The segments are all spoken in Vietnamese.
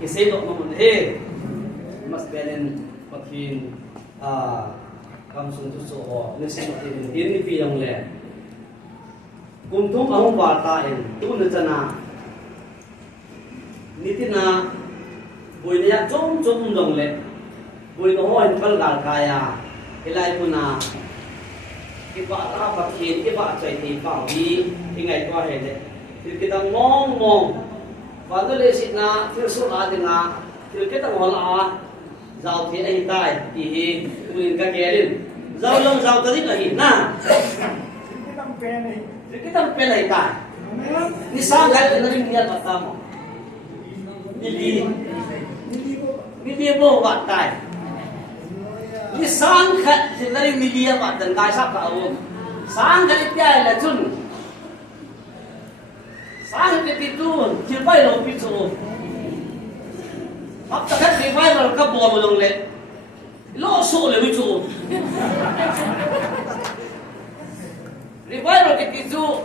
kisay do mo he mas benen pakin kam sung tu so ho ni sin tin ni pi yang le kum thum ahum ba ta en tu na chana nitina buinya chom chom dong le bui no ho en pal gal kaya ilai puna kiba ta pakin kiba chai ti pa bi ingai to he le kita ngong pada lesit na tersul ada na kita ngolah zau ti ai tai ti tuin ka gerin zau long zau tadi lagi na kita pelai tai ni sangat na ring dia kata mo mili bo wat tai ni sangat na ring milia wat dan kai sap ka o sangat dia la chun sáng cái tin tuôn chỉ bay lâu bị chỗ hấp tất cả cái bay vào các bò một lần lệ lo số là bị chỗ cái bay vào cái tin chỗ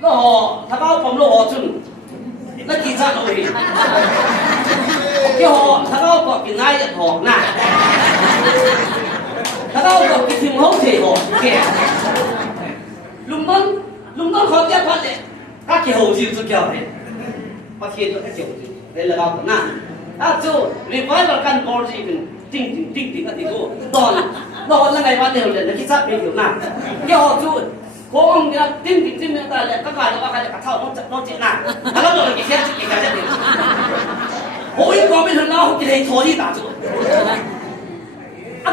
nó họ thằng bao phòng nó họ chun nó kỳ ra rồi cái họ thằng bao có cái ngay họ nè thằng bao có cái phim hậu thể họ kẹt lùng non khó tiếp phát đấy các cái hồ chịu cho kiểu này, phát hiện cho các kiểu gì, đây là bao nhiêu na, chú, revival là căn bò gì cũng tinh cái gì cô, đòn là ngày ban đều là cái sát bên kiểu na, cái họ chú, cô ông kia tinh người ta là các cái là cả thao nó chuyện na, nó rồi cái khác cái gì, mỗi con bên nó cái này thôi đi打chú,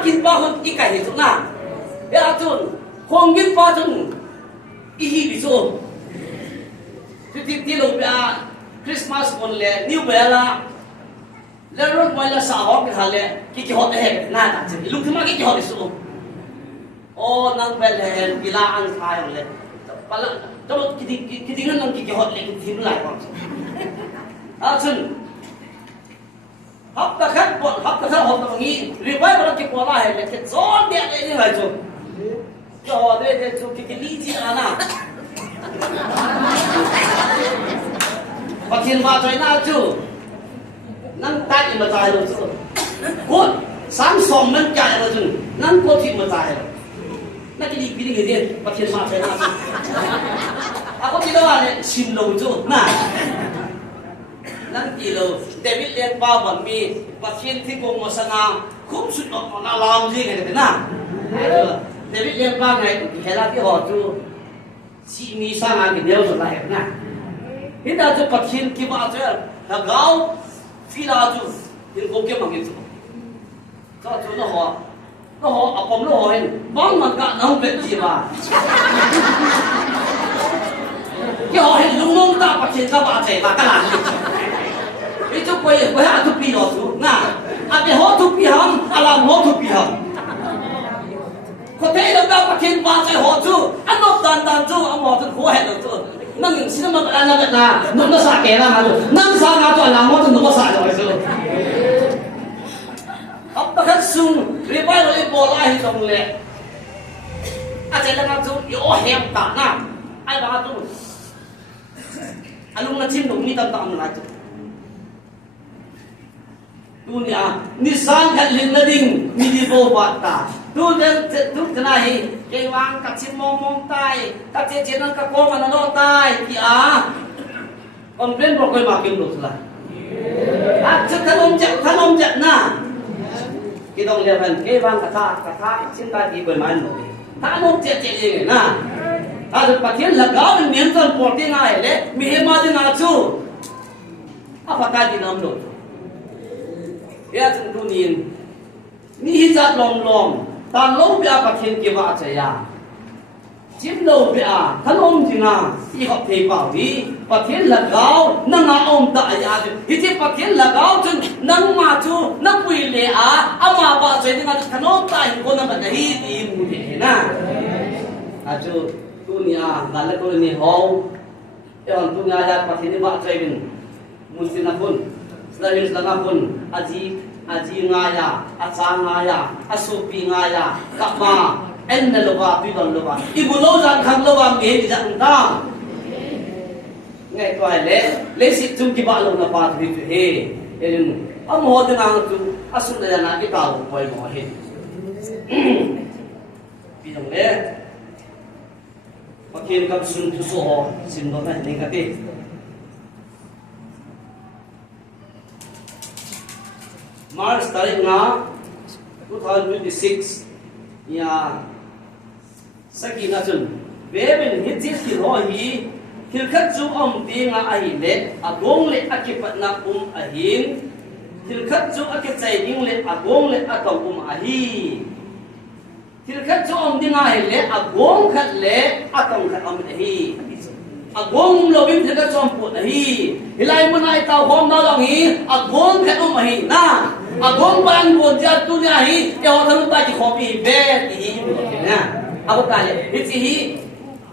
kinh bao hơn cái gì chú na, cái chú, không kinh bao chú, ý bị chú. Ti lo bia Christmas on le New Bella le ron moi la sa ho ke hale ki ho he na ta chi lu thima ki ho su o nang bel he gila ang khai le pala to ki nang ki ho le ki thim lai ko a chun hấp ta khác hộp ta nghĩ revive nó cái quả là hệ cái gió đẹp đấy như vậy chứ cho đây cái lý gì à và thiên ba trời nào chứ nắng tay mà dài rồi chứ cốt sáng sớm nắng chạy rồi chứ nắng cốt thì mà dài rồi nãy cái gì và thiên ba trời nào chứ có gì đâu à xin lỗi chứ nè nắng gì đâu David liên ba vẫn mi và thiên thì cùng một sang không xuất động mà làm gì cái này nè David liên ba này thì hay là cái họ chứ si mi sang cái điều rồi lại nè hiện tại cho phát hiện cái bao giờ là gạo phi là chú hiện có cái bằng cái chú cho chú nó họ ở phòng nó họ hiện bóng mà cả nó không biết gì mà cái họ hiện luôn luôn ta phát hiện các bạn trẻ và các làm gì cái chú quay ăn thuốc pi đó chú nè cái họ thuốc pi hầm làm họ thuốc pi hầm có thể đâu phát hiện bạn trẻ họ chú ăn nó đàn chú ông họ chú khó hẹn được chú nang sino man na nung nasa kera nga do nang sa nga to alam mo to nung sa do so apakah sung ribai lo bola hi tong le aje lang tu yo hem ta na ai ba tu alung na chim nung ni tam tam na tu dunia ni sang khat lin na ding ni di bo ba ta tu kana hi cái vang cắt chim mong tai cắt chim nó cắt con mà nó tai thì còn bên bọc cái mà kiếm được là chắc thằng ông chậm na cái đồng liệp hình cái vang cắt tha xin ta đi bên mình thằng ông chậm gì na được phát hiện là gạo miếng con bọt cái này đấy mi mà đi nào chú apa tadi nam được ya chân tu nhìn ni chặt lom ta lâu bia phát hiện cái vạ chạy à chiếm lâu bia thân ông thì na y học thầy bảo đi phát hiện là gạo năng ông tại à thì chỉ phát hiện là gạo chứ năng mà chú năng quỳ lệ mà vạ chạy thì na thân ông tại con năng cái gì thì mu thế na chú tu nia là tu nia hậu yang tu nia là phát hiện vạ chạy mình muốn xin pun selain pun aji ngaya, aca ngaya, asupi ngaya, kakma, enda loba, pibang loba. Ibu lojan khang loba nge di dạng ta. Ngay toai le sit chung ki ba lo na pa tu he. em hồ thì nào tu asun là na cái tàu quay mỏ hết bây giờ đấy mà khi cầm sun tu số xin nó này nên cái gì March tarik na 2026 ya sakina chun beben hitis ki hi hilkhat chu om tinga ahi le agong le akipat na ahin hilkhat chu akechai ding le agong le atong ahi hilkhat chu om dinga hi le agong khat le atong khat ahi agong lovin hilkhat chu om put ahi hilai mun ai tau hom na long hi agong khat ahi na agong ban bon ja tu nya hi yo thang ta ki khopi be hi na abu ta le hi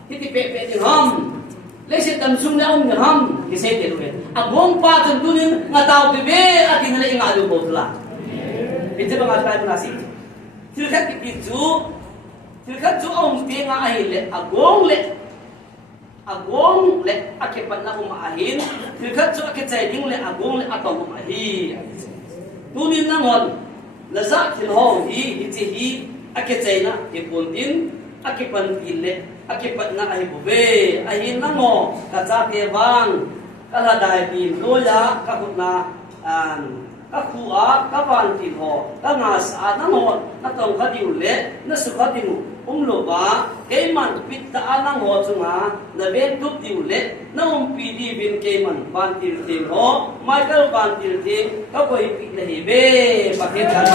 pe ti hom lấy sự tầm trung là ông nhớ không thì sẽ tiền được à bốn ba tuần tu nên ngã tàu thì về à thì người ngã được một là bây giờ bằng cái là gì thì khách cái chú ông tiếng ai lệ à bốn lệ à cái phần nào mà ahin thì khách chú cái trái tiếng lệ à bốn lệ à tổng mà hi tu nên năng hồn là giác thì họ hi à cái trái na cái bốn tiếng à cái phần tiền lệ akipat na ay bube ay namo kachake bang kala dai tin loya kakutna kakua kapan tin ho kangas anamo na tong khadiu le na sukhadimu umloba keiman pitta anang ho chunga na ben tup diu le na pidi bin keiman ban tir tin ho michael ban tir tin ka koi pi nahi be pakhet kan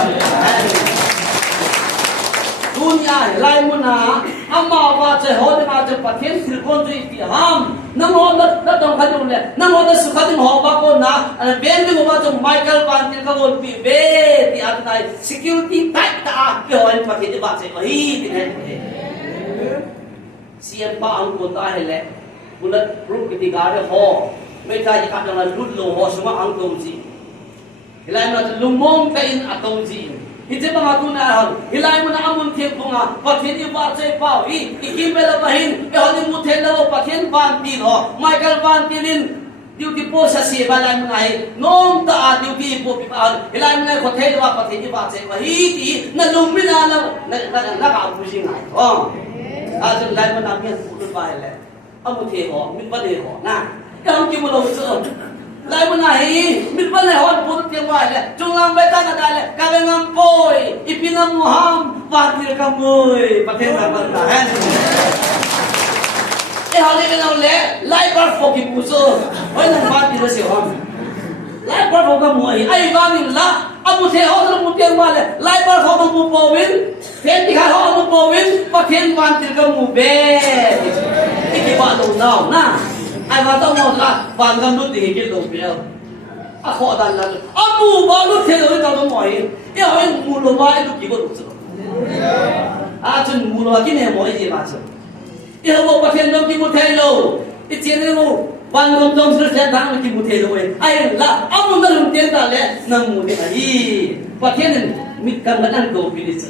dunia lai muna amma wa che ho de ma che pathen thil kon ju pi ham nang ho na tong khadung le nang ho da su khadim ho ba ko na ben de ba to michael ban til ka bon pi be ti atnai security tight ta ke ho en pathen de ba che hi ti ne siam pa ang ko ta hele bulat proof ki ga de ho me ta ji ka dang la lut lo ho suma ang tom ji hilai ma lumong ta in atom ji Hije bang aku na hal hilai mana amun thiam punga pathin i ba chei pau i kim bela bahin e honi mu thel lo pathin ban tin ho michael ban tinin duty po sa si balai mana ai nom ta duty po pi pa hilai mana ko thel wa pathin i ba chei wa hi ti na lumina na ka pu jing ai ho a jun lai mana mi pu ba le amu the ho mi ba de ho na kam ki mo lo so lai mana hi mit ban le hon pu tiang wa le chung be ta na da le ka ngam poi ipinam muham wa tir ka moi pathen sa ban ta han e hali ke nau le lai par fo ki pu so hoi na ba ti se hom lai par fo ka moi ai ba ni la amu the ho lu tiang wa le lai par fo ma mu po win ten ti kha ho mu po win pathen ban tir ka mu be ki ba lo nau na ai mà tao một là vàng gam nút thì cái lồng bèo à khó đàn là mu ba nút thế rồi tao nó mỏi yêu anh mu lo ba lúc gì có đủ à chân mu lo cái này mỏi gì mà chứ yêu bộ bát thiên đông kim một thế lâu cái chuyện này mu vàng gam đông sửa thế thang kim một thế rồi ai là mu nó làm tiền ta lẽ nằm mu thế này bát thiên này mít cầm cái ăn đồ bị đi chứ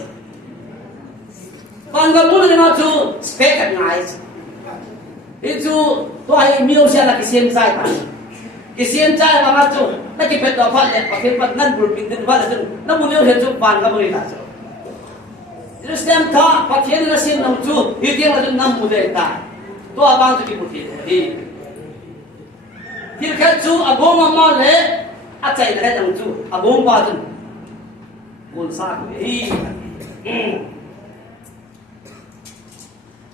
vàng gam mu nó chú spek cái ngày itu tu ai miu sia la kisien sai pa kisien sai ma chu na ki pet do phat le pa khen pat nan bul pin din wa la chu na mu neu he chu pan ka boi ta chu Islam tha pa khen la sin nam chu hi tiang la chu nam mu de ta to abang chu ki mu thi hi hil khat chu agom ma le a chai la dang chu agom pa chu bol sa hi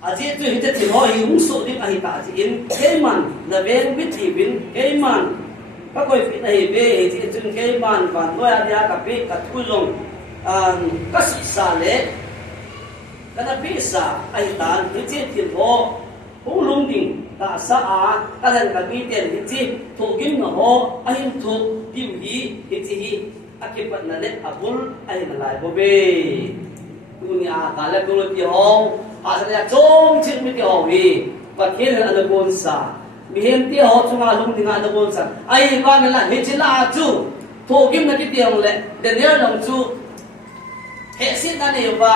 aje tu hite ti ho hi ung so ni a hi ta ji in keiman na ven bit hi bin keiman ka koi fit hi be ji chun keiman ban to ya dia ka pe ka thu long ka si sa le ka na pe sa ai tan hi je ti ho ung lung ding ta sa a ka han ka mi ten hi ji thu gin na ho a hin thu piu hi ji hi a ke pat na le abul ai na lai bo be dunia ka le ko ti ho asal trong chim mi tiao hi pathen an bon sa mi hen ti ho chunga lung dinga an bon sa ai ba na la he chila chu tho kim na ti tiang le de ne long chu he sin na ne ba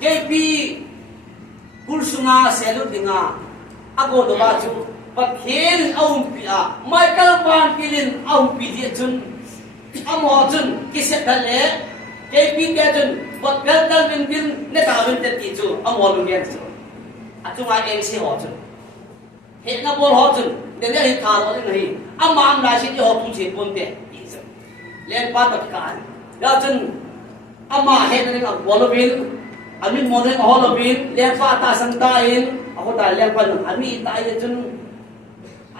ke pi kul sunga selu dinga ago do ba chu pathen au pi a michael van pilin au pi di chun âm họ chun cái sẽ thật lẽ cái pin cái chun vật cái đang viên nên tạo viên tiền tỷ chu âm họ luôn viên chu à chúng ai em sẽ họ chun hiện na bol họ chun để để hiện thảo ở đây âm mà âm đại sĩ họ cũng chỉ bốn tiền lên ba tất cả đó chun âm mà hiện nay là bol viên anh mình muốn lên họ viên lên ba ta sang ta in aku ta lên ba anh mình ta in chun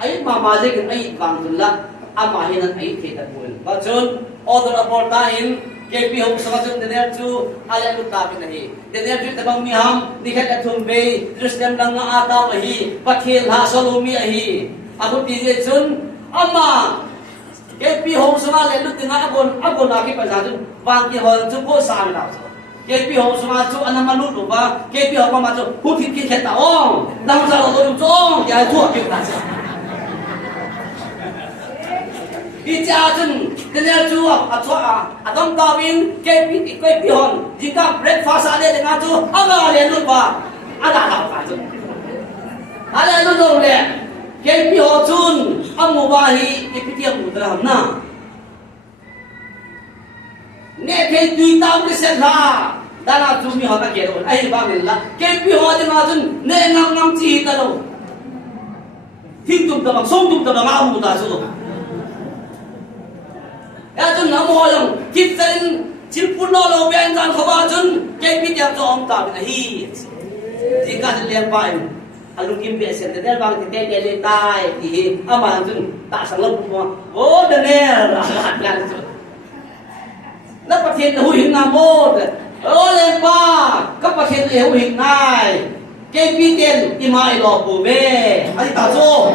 ai mà gì cái ai vàng chun là ama hinan ai theta bul ba chun order about time kp hom sama chun dener chu aya lu ta bin hi dener chu tabang mi ham dikhat athum be jerusalem lang nga ata ma hi pathil ha salomi hi aku ti je chun ama kp hom sama le lu tinga abon aki pa ja chun wang ki hon chu ko sa mi da kp hom sama chu anama lu lu ba kp hom ma chu hu thit ki khet ta ong dang sa lo lu chu ong ya chu ki ta đi cha chân cái này chú à chú à đông cao viên cái hòn chỉ có breakfast ở đây để ngã chú ở đây luôn ba ở đây học cả chú ở đây luôn rồi nè cái hòn chun ông mua ba thì cái tiệm mua được na nè cái tùy tao cái xe ra đã là chú mi họ ta kể rồi ai ba mình là cái hòn thì ngã chun nè ngắm chi ta đâu thiên tụng ta bằng sông tụng ta bằng áo mua ta chú ya chun na mo long kit sen chil pun lo ben jan khoba chun ke pi tiam cho om ta hi ti ka le pai alung kim be sen de bang te te le tai hi ama chun ta sang lo mo o de ne la lan chun na pa thiên hu hin na mo o le pa ka pa thiên le hu hin nai ke pi ten i mai lo bu be ai ta cho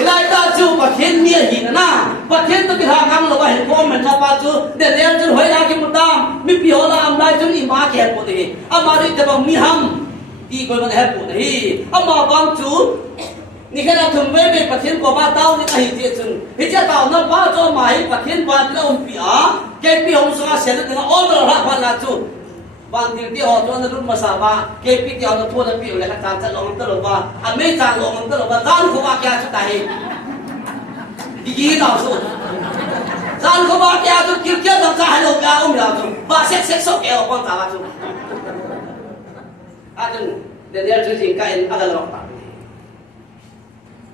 lại ta chú bát thiên mía hình na bát thiên tôi cái hàng ngang là vậy con mình sao ba chú để lấy chú hỏi ra cái một tam mi biểu là am lại chú đi má kẹt bộ này am mà đi tập mi ham đi coi mình hết bộ này am mà bang chú ni cái nào thùng về bát thiên của ba tao ni cái gì chứ hết cha tao nó ba cho mày bát thiên ba nó ông bia cái bia ông sao sẽ được nó order là quan là chú bang tiếng tiếng họ cho nó rút mà sao ba cái bia tiếng nó thua nó bia lại cái trang chất lòng tơ ba anh mấy trang lòng tơ ba trang không ba kia chú tài gì nào rồi, gian có bao nhiêu tôi kiếm chết làm sao hay đâu cả ông nào rồi, ba xét sốc kẹo con trả lại rồi, anh để để cho gì cái anh ăn lọc tạm,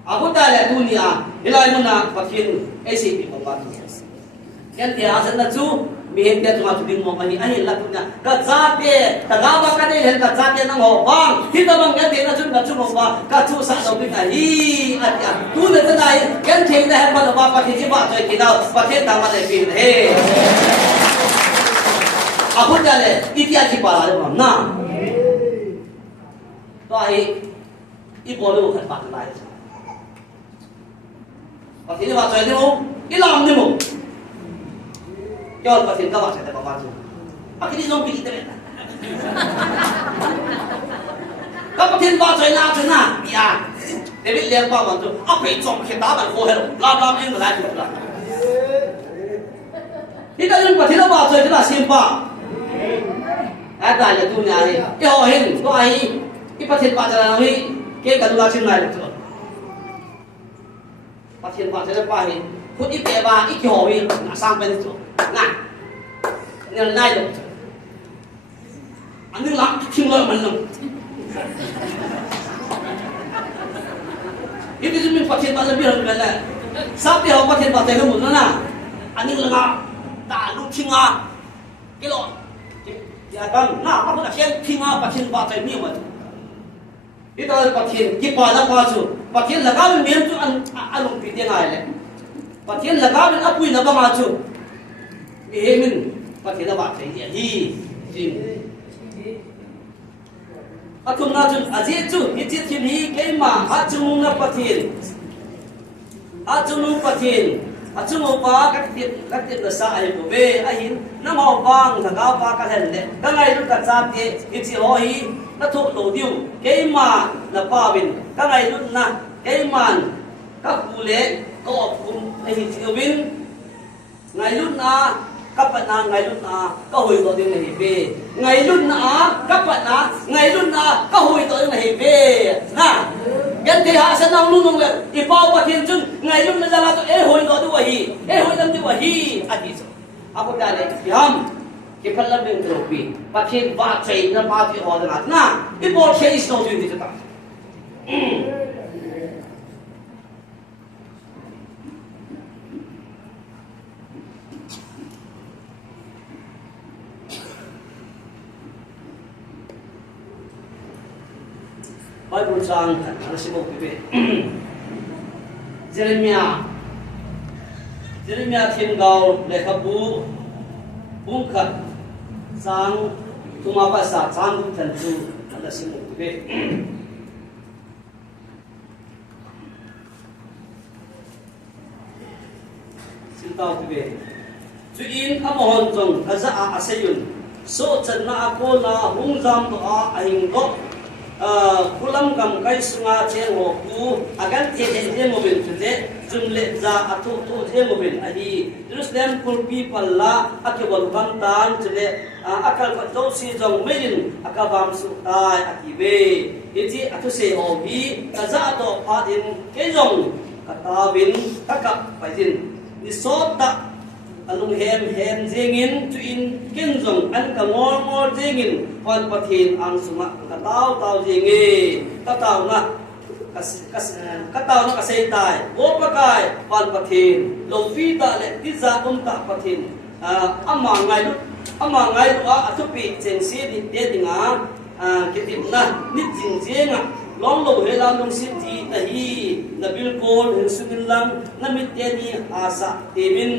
aku tak ada dunia, ilai mana pakin SCP pembantu, yang dia asal tu mihen dia cuma tu bingung apa ni, akhir lah punya, kazate, tagama kade hen kazate nang hobang, kita bang yang dia nak cuma hobang, kacu sah dong kita, hi, ada, tu nanti dah, yang dia dah hebat apa pakai jibat tu kita, pakai tamat lebih, he, aku tak ada, itu aja pala tu mana, tu akhir, ibu lu kan pakai lain. Pakai ni pakai ni mu, ilam ni mu. Kalau pakai kau pakai apa macam? Pakai ni zombie kita ni. Kau pakai pakai na, ya. David lihat apa macam? Apa itu zombie kita apa kau hello? Lam ini mulai juga. Kita ni pakai apa pakai kita simpan. Ada je tu ni hari. Yo hin, tu hari. Ini pakai pakai ni, kita kadang macam mana tu? Pakai pakai apa ni? Kau ini beba, ini kau ini, nak sampai tu. Nah, ni lain tu. Anu lak tinggal mana? Ini cuma pakai pakai lebih mana? Sampai awak pakai pakai kamu mana? Anu lak tak lu tinggal. Kilo, ya kan? Nah, apa nak tinggal pakai pakai ni apa? Itu pakai kipas apa tu? Pakai lagam ni tu alung piti ngai. Pakai lagam apa pun nak macam. Min pakai dah pakai dia hi. Aku nak tu aje tu hiji ni kema acung na pakai. Acung pakai. Acung apa kat besar ayo be ahin nang opang thaka pa ka hen le kangai lu ka cha te hiji hoi na thuk lo diu kema na pa bin kangai lu na keman ka kule ko kum hiji win ngai lu na kapat na ngai lu na ka hoi to ding nei be ngai lu na kapat na ngai lu na ka hoi to ding nei be na yan te ha sa nang lu nong le ipaw pa tin chun ngai lu na la to e hoi to du hi kan di wahi adi so aku dale yam ke phalam beng tropi pathin wa chei na pa ti ho na ipo chei sno ju di ta Bible sang ana sibok pipe Jeremia thiên gao le khabu bung khat sang tuma pa sa chang bu than chu ana sibok pipe sintau pipe chu in amahon jong kaza a asayun so chan na ko na hung jam to a ahing go kulam kam kai sunga che ngo ku agan che je mobil che jumle za athu tu je mobil ahi Jerusalem kul people la akibol kam tan che akal fa do si jong merin akabam su tai akibe iti athu se o bi kaza to pha din ke jong kata bin takap pajin ni sota alung hem jengin tu in ken jong an ka ngor jengin wan pathin ang sunga ka tau jengi ka tau na kasay tai o pakai wan pathin lo fi ta le ti za ta pathin ama ngai lu a athupi cheng si di te dinga kitim na ni jing jenga long lo he lam dong sin ti ta hi nabil kol hin sunin lam namit te ni asa temin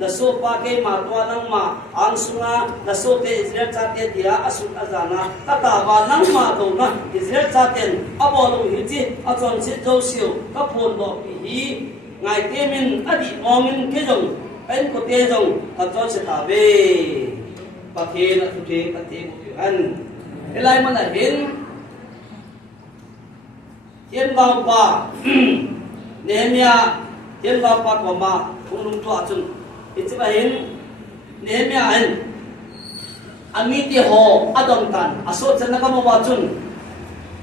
na so pa ke ma to nang ma ang sunga na so te Israel cha te dia asut azana kata ba nang ma to na Israel cha ten abo lo hi ti a chon si jo siu ka phon lo pi hi ngai temin adi ongin ke jong pen ko te jong a chon se ta be pa ke na thu te ka te mo an elai man a hin Hiên vào pa Nehemia hiên vào pa ko ma ung lung to achun iti ba hin Nehemia hin amiti ho adong tan asot sa nakamo wa chun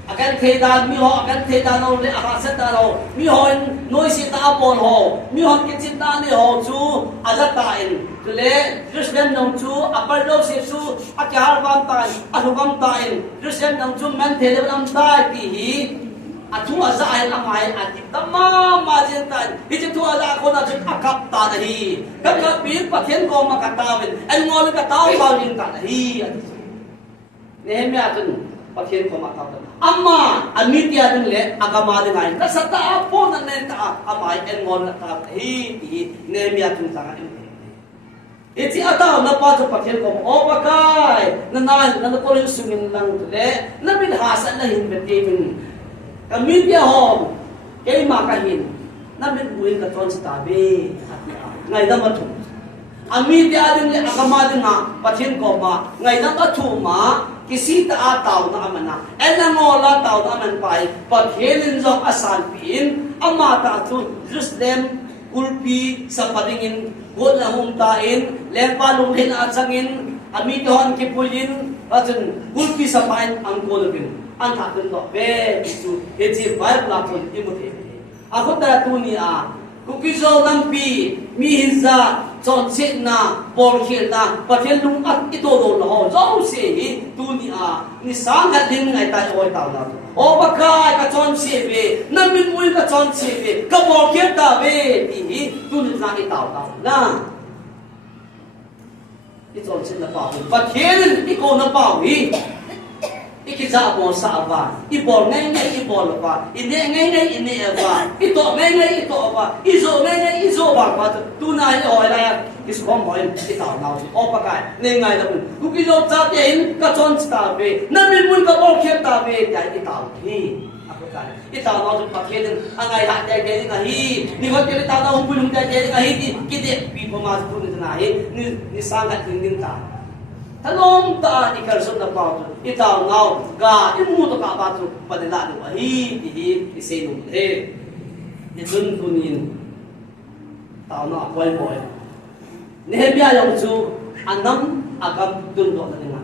akan theidan mi ho akan theidan no le akasat ta ho mi ho noi si ta pon ho mi ho kitchen ta ni ho chu azata in le Jerusalem nong chu apar lo si chu akyar ban ta ahugam ta in Jerusalem nong chu man thele lam ta ti hi atu aza ay amay ati tamam majentan iti tu aza ko na jud akap ta nahi kakap pin pathen ko makatawin an ngol ka taw bawin ta nahi Nehemia tun pathen ko makatawin amma amitia dun le agama din ay kasata apo na neta amay an ngol ka taw nahi ti Nehemia tun sa kan iti ataw na pa sa pathen ko o bakay na ko rin sungin lang le na bilhasan na hinbetimin kami dia hom kay makahin namin buhin ka ton sa tabi ngay na matu ami dia din le agama din nga pathin ko ma ngay na matu ma kisita ataw na amana ela ngola taw na aman pai pathin jong asan pin amata tu Jerusalem kulpi sa padingin gol na humtain lepa lumhin at sangin ami doon kipulin atun kulpi sa pain ang golpin an thakun do be su eti five lakon imuti ako ta tuni a kukizo nampi mi hinza chon sit na por khil na pathen lung at ito do lo zo se hi tuni a ni sang hat ding ngai ta oi ta na o bakai ka chon se be namin mui ka chon se be ka por khil ta be ti hi tuni za ki ta na i chon sit na pa pathen iko na pa hi ikiza mo sa aba ibol ngay ibol pa ine ngay ine aba ito ngay ito aba izo ngay izo ba pa tunay o ala iskom mo itaw na o pa kai ngay na kun kukizo cha tin ka chon sta be namin mun ka o khet ta be ya itaw hi ako kai itaw na pa kheden angay ha dai dai na hi ni ko kele ta na umpulung dai dai na hi kide pi po mas tu na hi ni sangat tingin ta talong ta ikalson na pa itaw ngaw ga imu to ka ba to padala no hi ti ise no he ni dun kunin taw na boy Nehemia yang chu anam agam dun do na nga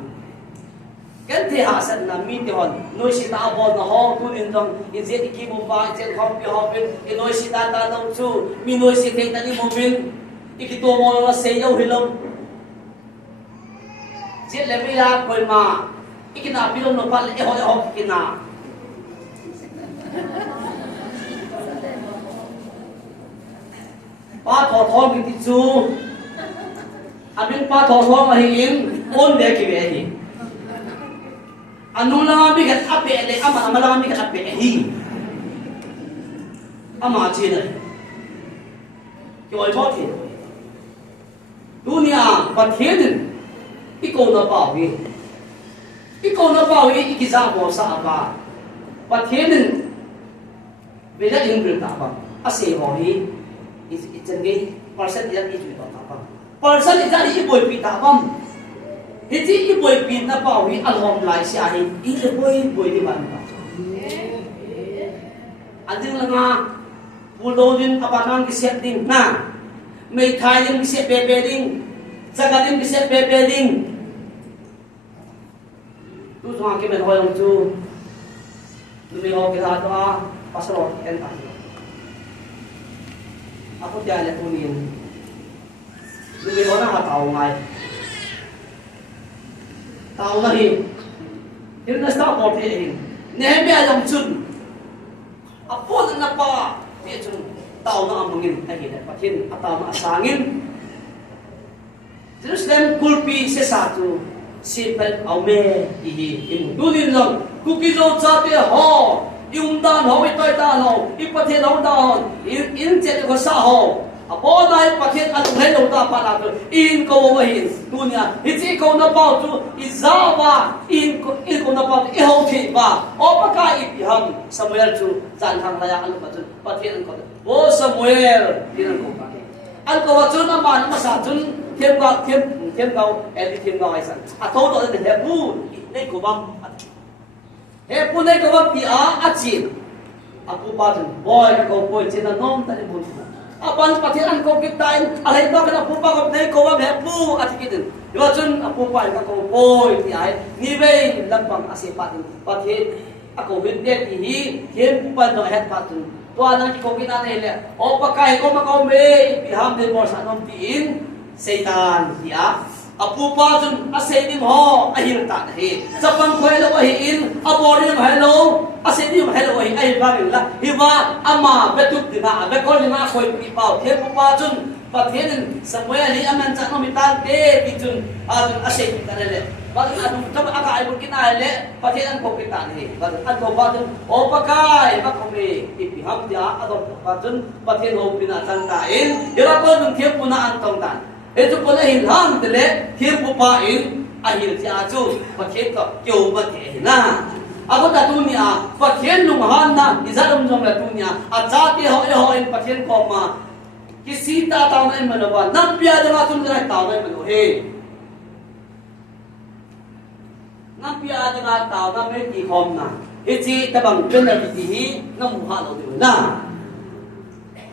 kan ti hasan na mi ti hon no si ta bo na ho kunin dong inje ki mo ba inje khom pi ho pin noi si ta ta no chu mi noi si te ta ni mo bin ikito mo la seyo hilong jet le bila koi ma ikina pilong no pal ho kina pa tho thong ki chu abin pa tho thong a hin on de ki ve hi anu la mi kat ape le ama la mi kat ape hi ama chi ne koi mo thi dunia pa thiên iko na bawi ikiza mo sa aba pathian bela ingrid ta ba ase ho hi itenge person ya ki ju ta ba person ita hi boy pi ta ba hiti hi boy pi na bawi alhom lai sia hi i le boy di ban ba ading langa pulodin abanang ki setting na may thailing ki set bebeling Sagaling bisa bebeling, tu semua kita orang tu, lebih orang kita tu pasal kan tak. Aku jalan punin, lebih orang tahu ngai, tahu lagi, ini nak start apa ini? Nehmi ayam cun, apa nak apa? Dia cun tahu nak amungin, akhirnya pakin atau nak sangin. Terus dan kulpi sesatu simpan aume ihi imudunin lang kukizo sabi ho iumdan ho itoitan ho ipathin ho dan in jet ko sa ho apo na ipathin at hello ta para to in ko wahin dunia iti ko na pau tu izawa in ko na pau iho thi ba o paka ipiham Samuel tu jan thang laya alu patun pathin ko o Samuel din ko pa al ko watun na man masatun thêm câu em đi thêm câu hay sao thâu đó là hẹp bu đây của băm hẹp bu đây của băm bị chín aku patun boy kau boy cina nom tadi pun apan patiran kau kita alai tak kena pupa kau đây của băm hẹp bu kita dua cun aku pai kau boy ti ai ni bay lambang asipat pathin aku bindet ini thêm pupa no hẹp patun tua nang kau kita ni le o pakai kau makau me biham de mor sanom tin Satan ya apu pa jun asedim ho ahir ta he sapang khoi lo hi in abori ma hello asedim hello hi ai ba la hiwa ama betuk dina be kol na khoi pi pau the pa jun pathen Samuel hi aman cha no mital te bi jun ajun asedim ta le ba anu tab aga ai bu kina le pathen ko pi ta he ba an ko ba jun o pakai ba ko me pi ham dia adon pa jun pathen ho pina chan ta in yara ko nun the puna an tong tan itu pun hilang terleh tiap upain akhir tiaju pakai kau jauh pakai na aku tak dunia pakai lumhan na izadum jom la dunia ajati ho in pakai koma kisi ta tahu na menoba nampia dengan tu nak tahu na menohe nampia dengan tahu na meti kom na iti tabang benar bitihi namuha lo tu na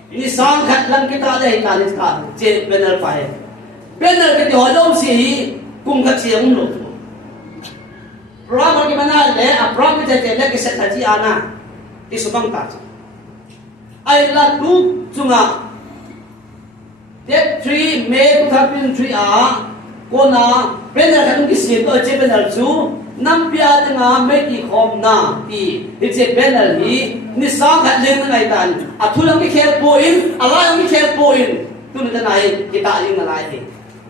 ini sangkat lang kita ada hitalis ka je benar pahe benar ke diholong si kung katsiyang lo. Programa gimana le? Programa jadi le kisah haji ana di Subang Taja. Ay lalu cunga. Date 3 Mei 2003 kona benar kan kisah itu aja benar tu nampia dengan meki komna ije benar ni sang kat leng ngai tan. Atulang ki poin, alang ki poin. Tu ni tanai kita ling ngai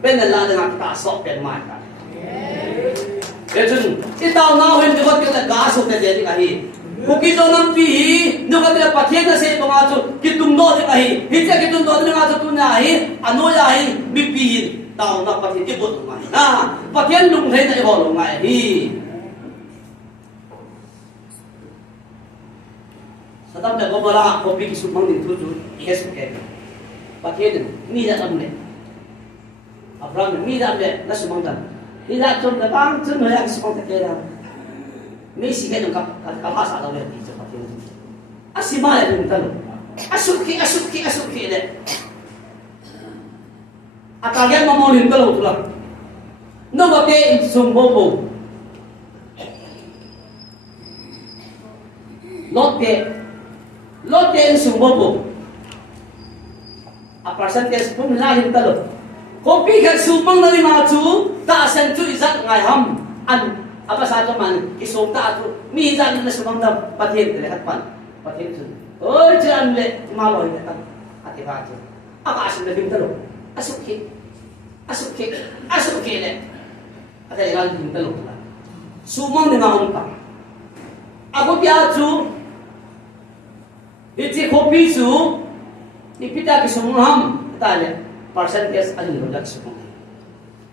benar lah dengan kita sok dan makan. Jadi kita nak hen juga kita gasuk jadi kahi. Bukit orang pi, juga kita pakai nasi pengacu kitung do kahi. Hija kitung do dengan acu tu nahi, anu yahi bipiin. Tahu nak pakai ibu tu mai. Nah, pakai lung hai nak ibu lung mai. Sedang dah gobala kopi kisumang di tujuh, yes okay. Pakai ni dah sampai. Abraham mi dah le na sumangdan ila chom da bang chum ya sumang ta kera mi si ke ka hasa da le ti cha patin asima ya dun tan asuki le atagen mamolin talo tula no bate in sumbobo lote in sumbobo a percentage pun la hin talo kopi ka supang na ni ma chu ta san chu izat ngai ham an apa sa to man isong ta tu mi izat na supang da pathen le hat pan pathen chu oi chan le ma loi ta ati ba chu aka asin na hin talo asukhi le ate ilan hin talo sumang ni ma on pa ako pia chu iti kopi chu ipita ki sumham tale percentage alin lo lak sumang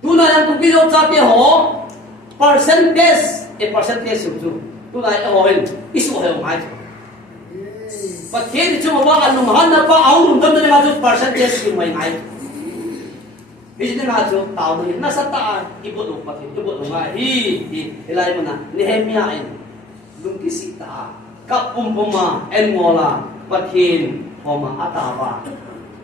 tuna yang tu bilo chate ho percentage chu tuna ho hen isu ho mai pathe chu ma alum han na pa aung dum na ma percentage ki mai ngai Bijin nga jo tao ni nasa taan ibot lo pathe ibot lo nga hi ilai mo na Nehemia in lung kisita kapumpuma enmola pathin homa atawa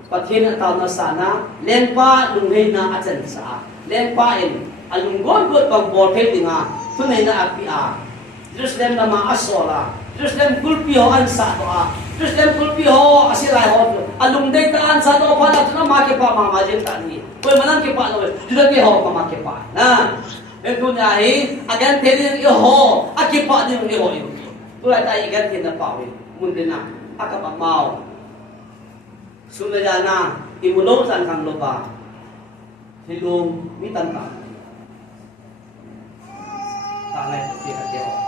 pathin ataw na sana lenpa lunghei na achan sa lenpa in alunggon got pang borthe tinga tunai na apia Jerusalem na ma asola Jerusalem kulpi ho an sa to a Jerusalem kulpi ho asilai ho alungdei ta an sa to pa na tuna ma ke pa ma jin ta ni koi manang ke pa lo juda ke ho pa ma ke pa na entu nya hi agan theli yo ho akipa ni ni ho yo tulai ta igan tin na pa wi mun din na akapa mau sunajana imulo san kang loba hilung mitan ta tangai ti hati ho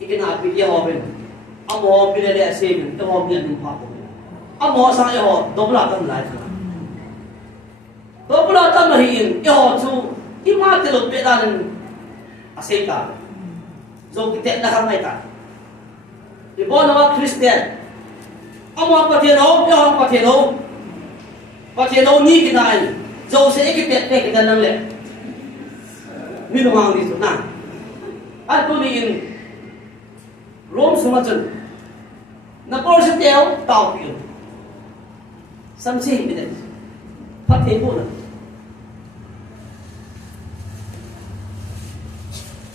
ikina api dia ho ben amo bi le ase ben to ho bi an pa ko amo sa yo dobla tam lai dobla tam hi yo chu ima te lo pe dan ase ta zo ki te na kam mai ta ibo na Christian amo pathiano yo pathiano ni ki na ai zo se ki pe ki dan nang le mi no mang ni so na at tu ni in Rome sumachen na por se teo tao pi samsi mi de pathe bo na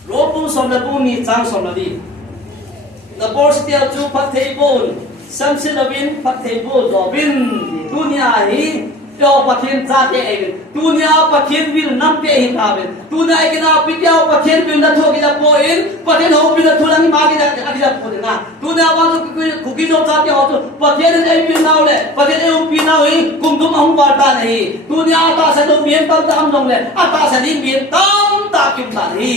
Rome som na bu ni chang som na di na por se teo chu pathe bo samsi na bin pathe bo do bin dunia hi yo pathin cha te ai dunia pathin bil nam pe hi ta ben dunia ke na pitya pathin bil na thoki da po in pathin ho bil na thulang ma ki da aki da po na dunia wa ku ki jo cha te ho to pathin ai bil na le pathin ai pi na hi kum tum hum ba ta nahi dunia ta sa do mien tam tam dong le ata sa ni mien tam ta kim ta hi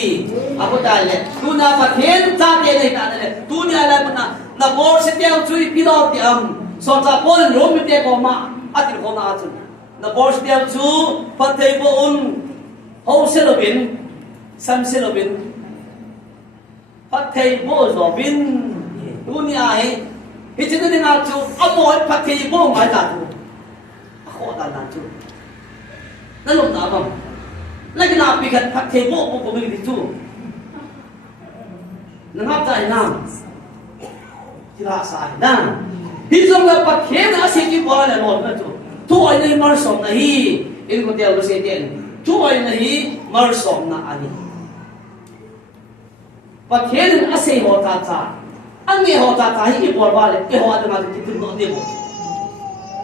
apo ta le dunia pathin cha te nei ta le dunia la na por se te chu pi do ti am so cha po ro mi te ko ma atir ko na chu na boss dia chu patay bo un hoselobin samselobin patay bo zobin dunia he hitin ni nga chu amoy patay bo ngai ta chu ako ta na chu nalom na bam lagi na pikat patay bo ko ko ni chu nangap ta ina tira sa na hizong la patay na sigi bo na mo na chu tu ay na marsom na hi in ko tiyaw sa itiyan tu ay na hi marsom na ani pathen ase ho ta ta ang ye ho ta ta hi bor ba le e ho ata ma ti tin no ni bo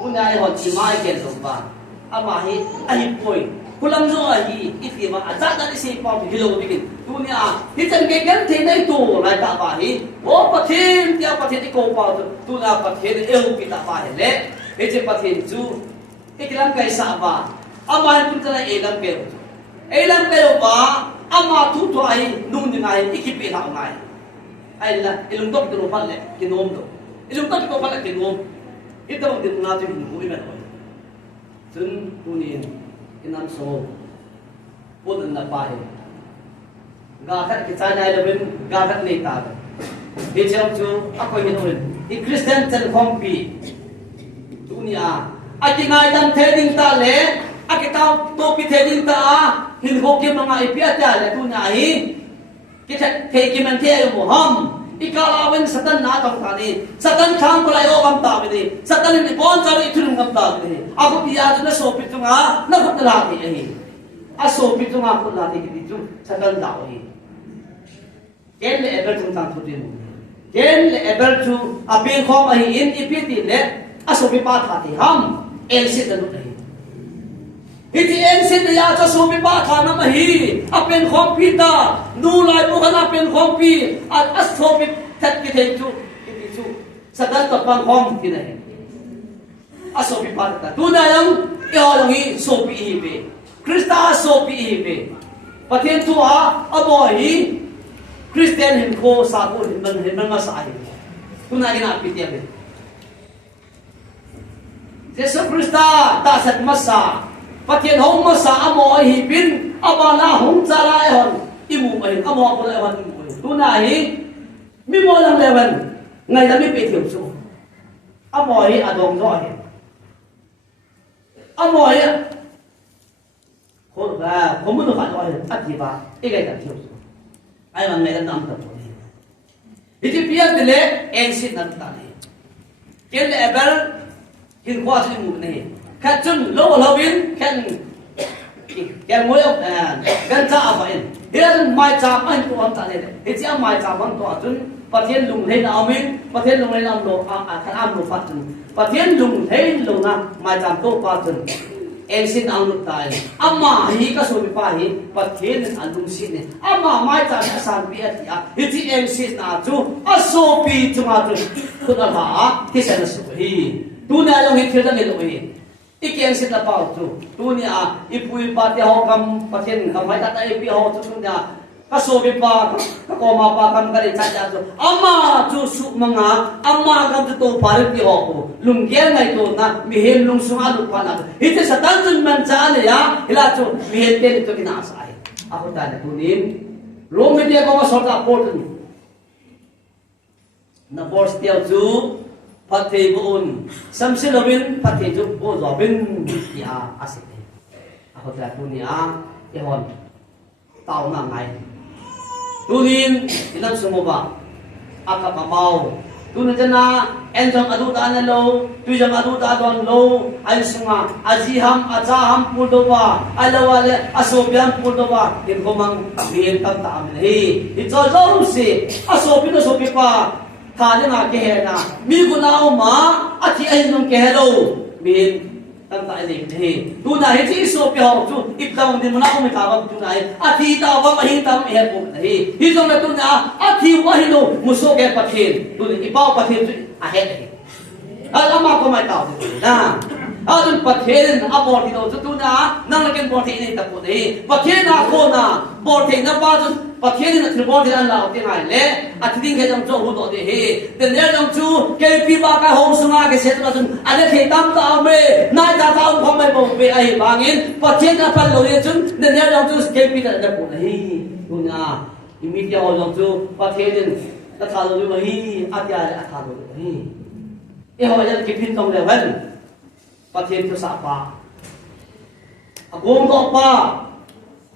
una ai ho chi mai ken so ba ama hi ai poi kulang zo ai iti ma aza da si pa bi lo bi dunia hi chan ke gan the nai tu lai ta ba hi o pathen tia pathen ko pa tu na pathen e hu pi ta ba le e che pathen chu ikilang kay sa ba ama pun kana elam pero ba ama tu to ai nun ni ngai ikipi na ngai ai la ilung tok tu pa le kinom do ilung tok ko pa le kinom ito ang din natin ni buwi na tun kunin inam so pun na pa he gakat kita na lebin gakat ni ta he jam chu ako hinun i Christian chen kompi dunia aki ngai dan theding ta le aki ta to pi theding ta hin ho ke mga ipia ta le tu na hi ki the ki man the mo ham ikalawen satan na tong ta ni satan kham ko lai o kam ta ni satan ni bon cha ri thun kam ta ni ako piya na so pi tu nga na ko la ti hi a so pi tu nga ko la ti ki tu satan da hi ken le ever tu tang tu din ken le ever tu apin kho ma hi in ipiti le a so pi pa tha ti ham เอ็นสิตนุเลยฮิตเอ็นสิตยาจะสู้พิพาทานะมาฮีอาเป็นของพีตาดูลายบุคคลเป็นของพีอัสโทปิทัดกิเทจูกิติจูสักการตัดบางของที่ไหนอัสโทพิพาทาดูได้ยังเออยังฮีโซปีฮีเบคริสต์โซปีฮีเบประเทศทัวอบอยคริสเตียนเห็นโคสาบุเห็นมันมาสายคุณนายน่าพิจารณาเจสุคริสต์ตาสัตมาสาประเทศหงมาสาอบอยฮิบินอบานาหงจาราเอวันอิมูเออบอยคนเอวันอิมูเอคุณนายมีโมลังเลวันไงจะไม่ไปเที่ยวชูอบอยอดงร้อยอบอยคนละผมไม่ต้องขัดอ้อยอัดจีบะอีกไงจะเที่ยวไอ้วันไหนจะนำตัวนี้อิธิพิยาเดลเอ็นซินันตานีเกี่ยวกับเบลหินควาสิมุนนี่แค่จนโลลาวินแค่มวยกันจ้าไปเฮียนไม่จ้ามันตัวอันตานีเฮียไม่จ้ามันตัวจนประเทศลุงเฮนอามินประเทศลุงเฮนอามโลขณะอามโลฟัดจนประเทศลุงเฮนโลนะไม่จ้าตัวฟัดจนเอ็นซินอัลลุตายอามาฮีก็สุบิปาฮีประเทศอันลุงซินเนี่ยอามาไม่จ้าสานปีอาทิตย์ฮิตเอ็นซินอาจูอาโซปีจุมาจุคุณอาหาที่เซนสุฮีตูเนี่ยยังฮิตเรื่องนี้เลยอีกเอ็นซินละเปล่าจูตูเนี่ยอีปุยปาเตียหอกำประเทศคำให้ตัดไอ้ปีหอกจูเนี่ยก็สุบิปาก็โกมาปาคำกันเลยจัดจ้าจูอามาจูสุมังอาอามากันจะตัวพาริตีหอกลุงเกี่ยงไงตัวนะมีเห็นลุงสุมาลุกพานะฮิตสตันจุนมันจ้าเนี่ยฮิลาจูมีเห็นเต็มตัวกินอาศัยaku tanya tunin lo media ko masota porten na bor still ju pathe bun samsilobin pathe ju bo robin ya asite aku tanya tunia ehon tau na ngai tunin ilam sumoba akapamau tunin jana enjong adu ta na lo tujam adu ta don lo ai sunga aziham azaham puldoba alawale asobiam puldoba din ko mang bien tam ta amin hi ito zo si asobi no sobi pa thane na ke na mi gunao ma athi ai nong ke hello bien tam ta ai hi tu na hi chi sobi ho chu iptam din mo na ko mi ta ba tu na athi ta ba ma hin tam he po hi zo na tu na athi wa hi no muso ke pathin tu ni ipao pathin ahead Alam ko may tao dito na. Alam pathin abort dito to na nang lagyan borte ini tapo ni. Pathin ako na borte na pa pathin na borte na lao tinai le at ding ke jang jo hu do de he. Den le jang chu ke pi ba ka hom sunga ke set na sun ane the tam ta me na ta ta ko mai bo be ai bangin pathin na pa lo ye chun den le jang chu ke pi na po na he. Kuna immediate ho jang chu pathin ta tha lo ni hi atya atha lo ni. เออจะกินพินตรงเลเวนประเทศทุสาปาอากงก็ปา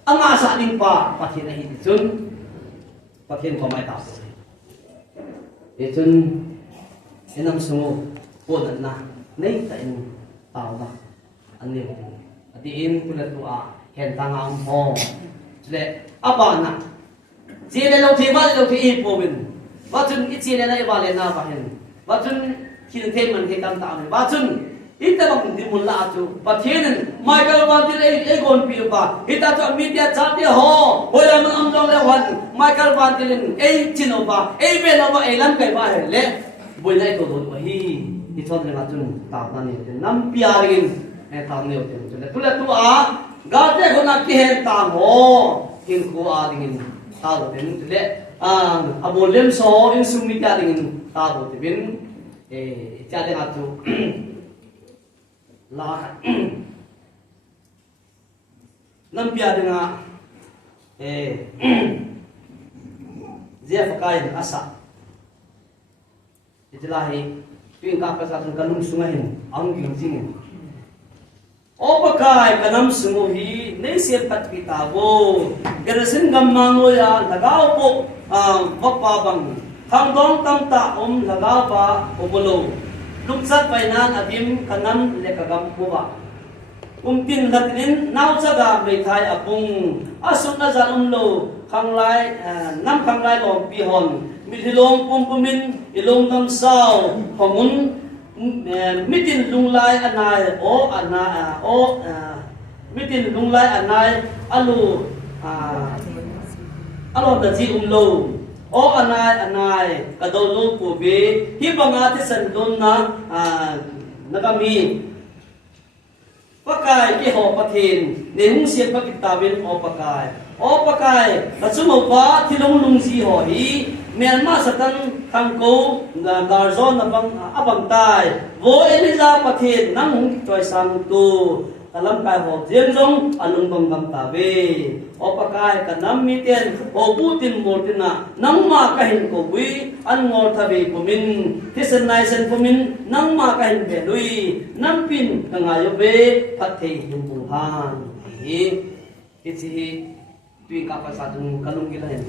อังอาสาดิงปาประเทศไหนจุนประเทศของไม่ตาวเอจุนเอ็นำสงบปวดนะในแต่อินตาวนะอันนี้อดีอินคุณละตัวเห็นทางอัมพงเละอาบานะจีเลเราที่บ้านเราที่อีโปวินว่าจุนอีจีเลในบ้านเลน่าบ้านว่าจุนคิดถึงมันที่ตามตามเลยว่าจุนอิตาบังดิมุลลาจูประเทศนั้นไม่ก็วันที่เอกคนปีบาอิตาจูมีเดียจัดเดียฮอโอ้ยมันอัมจงเลวันไม่ก็วันที่นั้นจินอบาเบลอบาลันไปว่าเละบุญไอ้ตัวตัวฮีอิทอนเรื่องจุนตามนั้นเนี่ยน้ำพิอารินตามเนี่ยจุนตุเลตัวกาเตคนนักที่เห็นตามโหกินกูอาดิ่งตาตัวเป็นตุเลอาบุลเลมโซอินสุมิตาดิ่งตาตัวเป็นjadi ngatu lah nampia dengan dia pakai asa itulah tuing kapasa kanum sungahin angin singin o pakai kanam sunguhi nei siapat kitabo gerasin gammango ya tagaw po bapa bang Hangdong tamta lagaw pa ubulo. Luksat painan adim kanam lekagam kuba. Tin latin naw saga may thay apung asun na lo kanglay nam kanglay lo pihon. Midilong pumpumin ilong namsaw pamun มิตินลุงไลอันนายโออันนาโอมิตินลุงไลอันนายอาลูอาลูตัดจีโลโออันนายกระโดดลูกปูบีฮิบังอาทิสันดุนนะนักมีปากายที่หอประเทนในหุ่งเสียงปกิตาวินอปากายแต่สมมติว่าที่ลุงสีหอฮีเมียนมาสตันทางกูดาร์ซอนนับบังตายโวเอลิซาประเทศนั่งหุ่งจอยสังตูตะลำกายหอบเจียงจงอลุงบังบังตาเวอปากายกันน้ำมีเตียนโอปูตินโมตินะน้ำมากันเห็นกูวิอันงอทะเบปุมินที่เซนไนเซนปุมินน้ำมากันเห็นเบลุยน้ำปินตั้งอายุเบพัดเทยุงบุงฮานฮีที่ที่ตุยกับภาษาตุงกัลุงกิลเห็น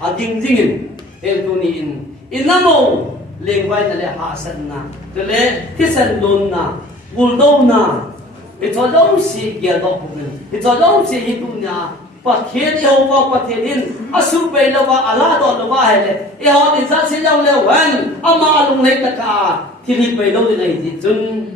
อาจริงจริงเอลตุนีอินน้ำโมเลี้ยงไว้นั่นแหละหาสันนะนั่นแหละที่เซนโดนนะบุลโดนะitu jauh sih dia dokumen, itu jauh sih hidupnya. Pakai dia bawa pakai ini, asup belawa Allah doa doa hele. Ia insan sih jauh lewan, ama alung naik taka, tiri belawa ini jun,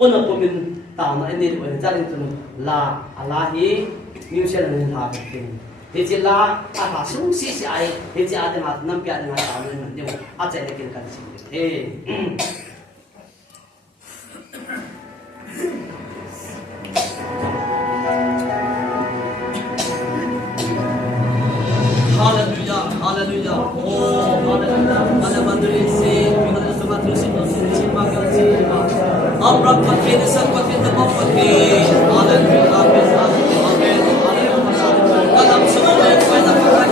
pun aku min tahu na ini boleh jadi tu la Allahi nyusul dengan hakikin. Jadi la apa sungsi sih ay, jadi ada mat nampi ada mat tahu ni dia aja lekin kan sih. Hallelujah, hallelujah. Oh, hallelujah. Ada mandiri si, kita semua terus si panggil si. Abram pakai desa pakai tempat pakai. Hallelujah, amen, amen, amen. Dalam semua yang kita pakai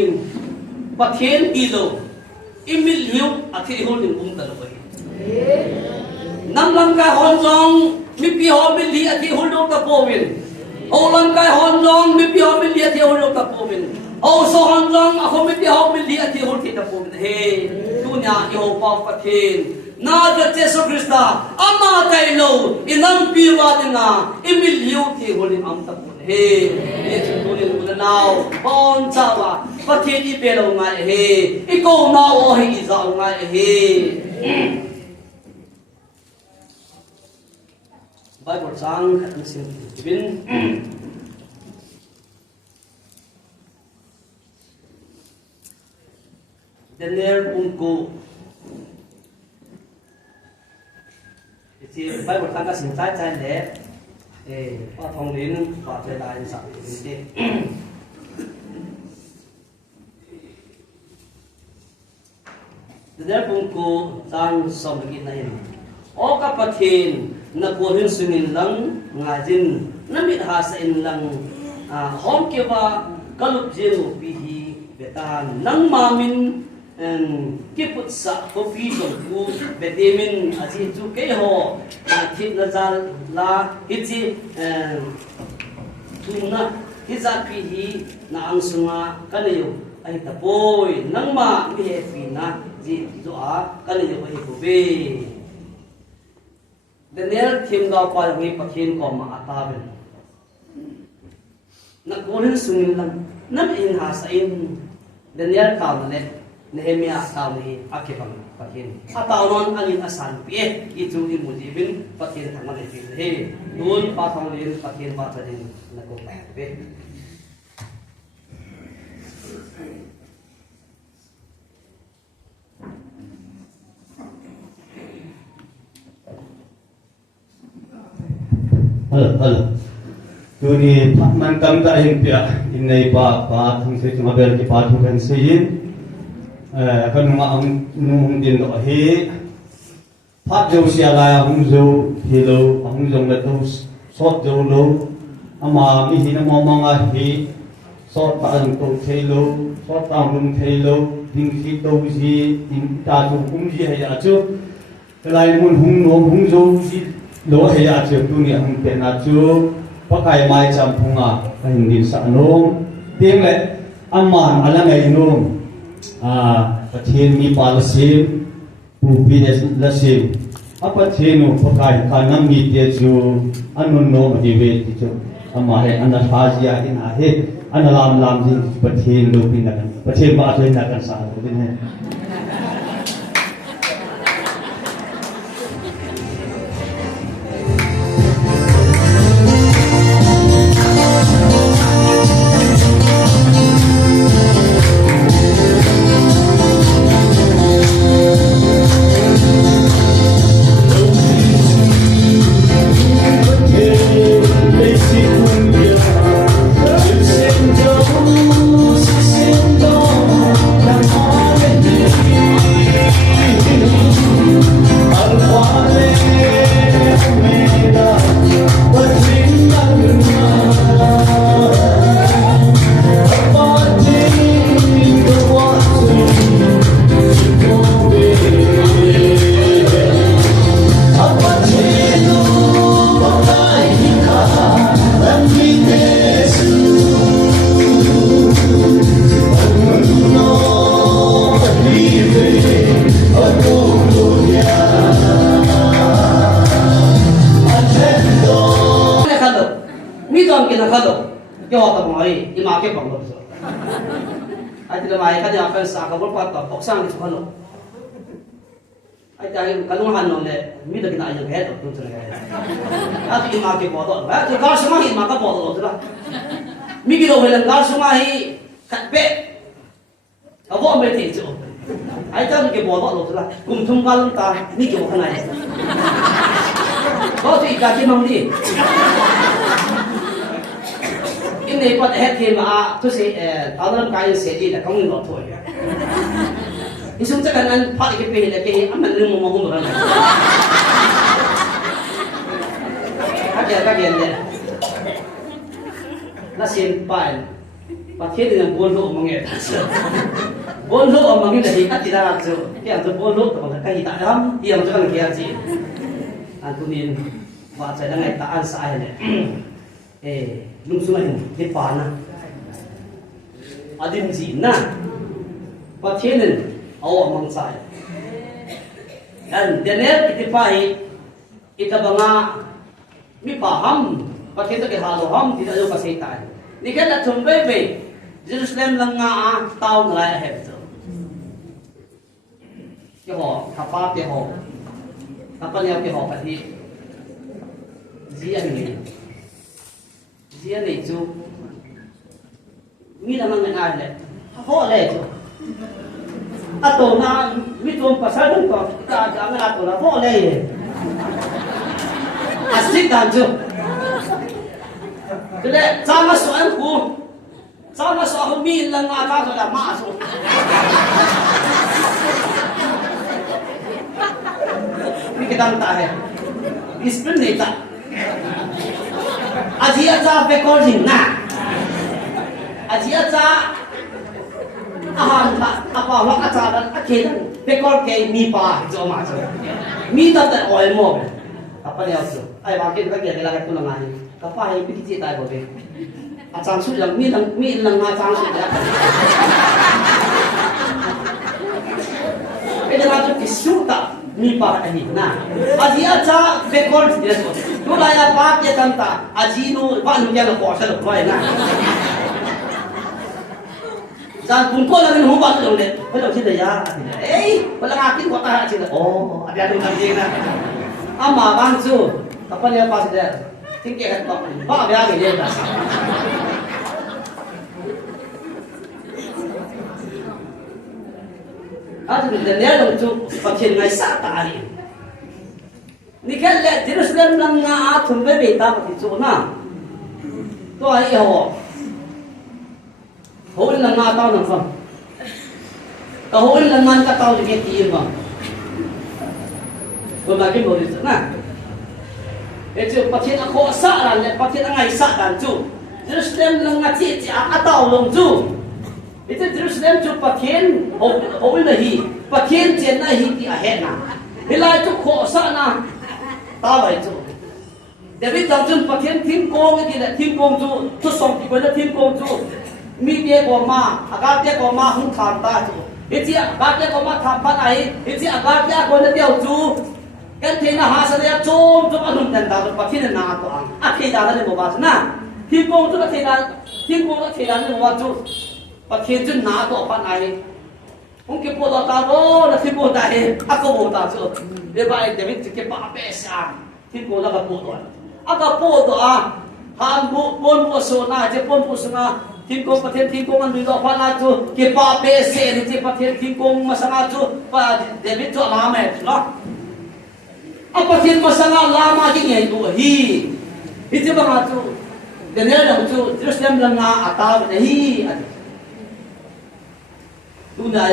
in pathian ilo imil hiu athi hol in talo bai nam lam ka hon jong mi pi ho mi li athi hol do ka povin ho lam ka hon jong mi pi ho mi li athi hol do ka povin ho so hon jong a ho mi pi ho mi li athi hol ti ka povin he dunya i ho pa pathian na ga Jesu Krista ama kai lo inam pi wa dina imil hiu thi hol in am ta he e chu tu ni mu nao bon cha wa pathian i pe lo ngai he I ko na o he I za ngai he Bible sang kan sin bin Daniel unko thì Bible sang ka sin chai chai le pa thong lin pa che lai sa ni Daniel unko sang som gi na yin o ka pathin na kuhin sungin lang ngajin namit hasa in lang hom kewa kalup jenu pihi betan nang mamin kiput sa kopi jong ku bedemin aji tu ke ho thip nazal la hiji tuna hiza pihi na angsunga kanayo ai tapoi nang ma mi he pina ji zo a kanayo ai ko be Daniel thim ga pa ngi pathin ko ma ataben na korin sungin lang nam in ha sa in Daniel ka ne Nehemia ka ni akipang pathin ataw non angin asan pi itu I mujibin pathin thang ne pi he dun pa thong lin pathin pa tadin na ko pa be Halo. Tuni man kam ta hin pia in nei pa thang se chuma ber ki pa thu kan se yin kan ma ang nu din lo he phat jo sia la hung jo hi lo hung jong la to sot jo lo ama mi hin mo ma nga hi sot pa ang to thei lo sot ta lum thei lo ding si to ji tin ta chu hung ji ha ya chu lai mun hung no hung jo ji lo he ya chu tu ni hung pe na chu pa kai mai cham phunga hin din sa nom tieng le aman ala ngai nom pathin mi palasim pu pi lasim apathin pa kai kanam mi te chu anun no di ve ti chu ama he anahajia in a he analam lam ji pathin lo pin na pathin ba thoi na kan sa ko din he sang ni chalo ai ta kalung han no le mi da kina ayang he to tu chale a ti ma ke bodo ba to gar sama hi ma ka bodo tra mi ki do helan gar sama hi kat pe ka bo me ti chu ai ta ke bodo lo tra kum thum kalum ta ni ke khana ai bo ti ka ti mang di in nei pat he ke ma tu se talam kai se di la kong lo thoi isung chắc anh phát cái pin là cái anh mình lưng một con rồi các kiện đấy nó xem bài ประเทศยังบนโลกมังเงตบนโลกมังเงตที่อัติดาจูที่อันจะบนโลกแต่มันก็หิตาครับที่ยังจะกันเกียร์จีอันตุนินว่าจะยังไงตาอันสายเนี่ยลุงสุนัยที่ปานะอดิมจีนนะประเทศนึงเอามังสายอันเดนเนอร์ที่ไปอิตาบังอามีป่าห้ำประเทศตะเกียบฮาโลห้ำที่จะอยู่กับเซตันนี่แค่ละทุ่มไปเยรูซาเล็มลังงาตาวน์ไรเฮฟต์ที่หอขับป้าที่หอขับป้าเนี่ยที่หอปฏิเจียนี่จูมีอะไรมันง่ายเลยห่อเลยจูอะตัวน่ะมีตัวภาษาดึงก็จะไม่ละตัวละห่อเลยอาศัยกันจูjadi sama soalku, sama soal bilang apa sudah masuk. Ini kita entah ya, ispen ni tak. Aji aja recording nah, aji aja apa wak aja dan akhir record ke mi pa jauh masuk. Mi tak ada oil mob. Apa ni aku? Ay bakit ba kaya kailangan ko lang ngayon? Kapay, pikit tayo ba? At sang sulang, mi lang nga sang sulang. Kaya natin isuta, mi para kahit na. Aji at sa record, tulay na pa kaya kanta, aji no, paano kaya na po sa lupay na. Saan kung ko lang yung hubang ulit, wala sila ya. Wala akin ko tayo sila. Oh, at yan yung nandiyan na. Ama, bangso. Kapag niya pa sila, tingkir ka ba biya ke dia dah. Ada benda dia dong tu pakai ngai sata ni. Ni kan le Jerusalem lang nga atum be beta pati tu na. Tu ai ho. Hol lang nga tao nang fam. Ka hol lang man ka tao di ti ba. Ko ma ke mo ri na. Itu pakai nak kuasa dan pakai nak ngaisak dan tu. Jerusalem lang ngati atau long tu. Itu Jerusalem tu pakai hol nahi, pakai jen nahi di akhir na. Hilai tu kuasa na tahu itu. Jadi tahu pakai tim kong kita tim kong tu song kita tim kong tu. Media koma, agar dia koma hung thanta tu. Itu agar dia koma thampa nahi, itu agar dia koma dia tu. Kan tina hasa dia jom anum dan dapat pakai na tu ang. Akhir dah ada mubas na. Timpong tu tina ni mubas tu. Pakai tu na tu apa naik. Mungkin pola tahu na timpong dah aku bola tu. Dia baik dia ke papesa. Timpong dah pola. Aga pola han pon posona je pon posona. Timpong pakai timpong an dulu apa na tu ke papesa ni je pakai timpong masana tu pa David tu lama lah. Apa sih masalah lama ini itu itu bang tu, dengar dong tu terus dia bilang atau hi, tu dah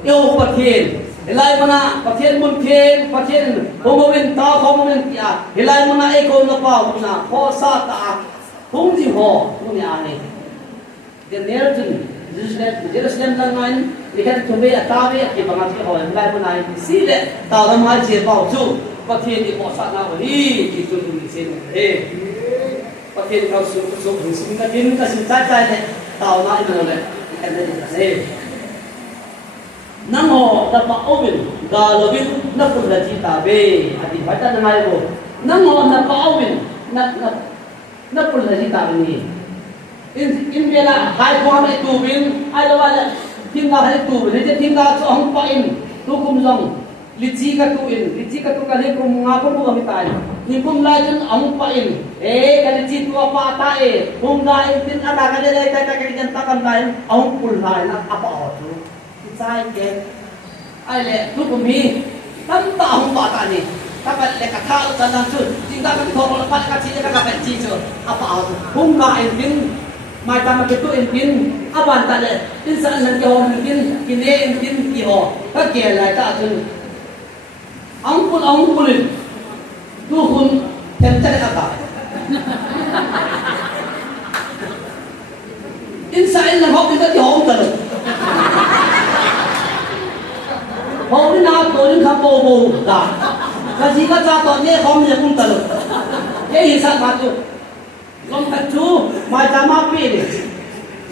yang pakai, helai mana pakai mungkin pakai homomen tahu homomen dia, helai mana ekor lepas mana, kosa tak, pungji ho, tu ni aneh, dengar tu Jerusalem langan, lihat cumbe atau ya, kita mengaji ho, helai mana ini sila tahu ramai siapa tu. Pakai di posak nak beri, itu di sini. Pakai kau suruh sini kan ini kasih caca ni, tahu nak ini boleh, ikan ni kasih. Nango dapat awin, galawin nak berlaju tabe, hati baca nama itu. Nango dapat awin, nak berlaju tabe ni. In bela hai kuam itu win, ada wala tinggal itu, jadi tinggal seorang pain, tukum long. Lici ka kali kung ngapon mo kami tayo. Ni kung lajon ang pain. Kalici tu apa ata kung lain tin ada ka dere ka kagyan takam lain ang pulhain at apa auto. Isay ke. Ay le tu kumi. Tanta ang bata ni. Kapag le katao sa nang su. Tingda ka thong la pat ka chi ka ka chi su. Apa auto. Kung lain tin mai tama ke tu tin aban ta le. Tin sa nan ke ho tin kine tin ki ho. Ka ke lai ta su. Angkul tu pun tempat apa? Insya anh là học thì tất cả không cần học đi nào tôi những khám bồ bồ là cái gì các cha toàn nghe không nhận không cần cái gì sao mà chú không cần chú mà cha má phi đi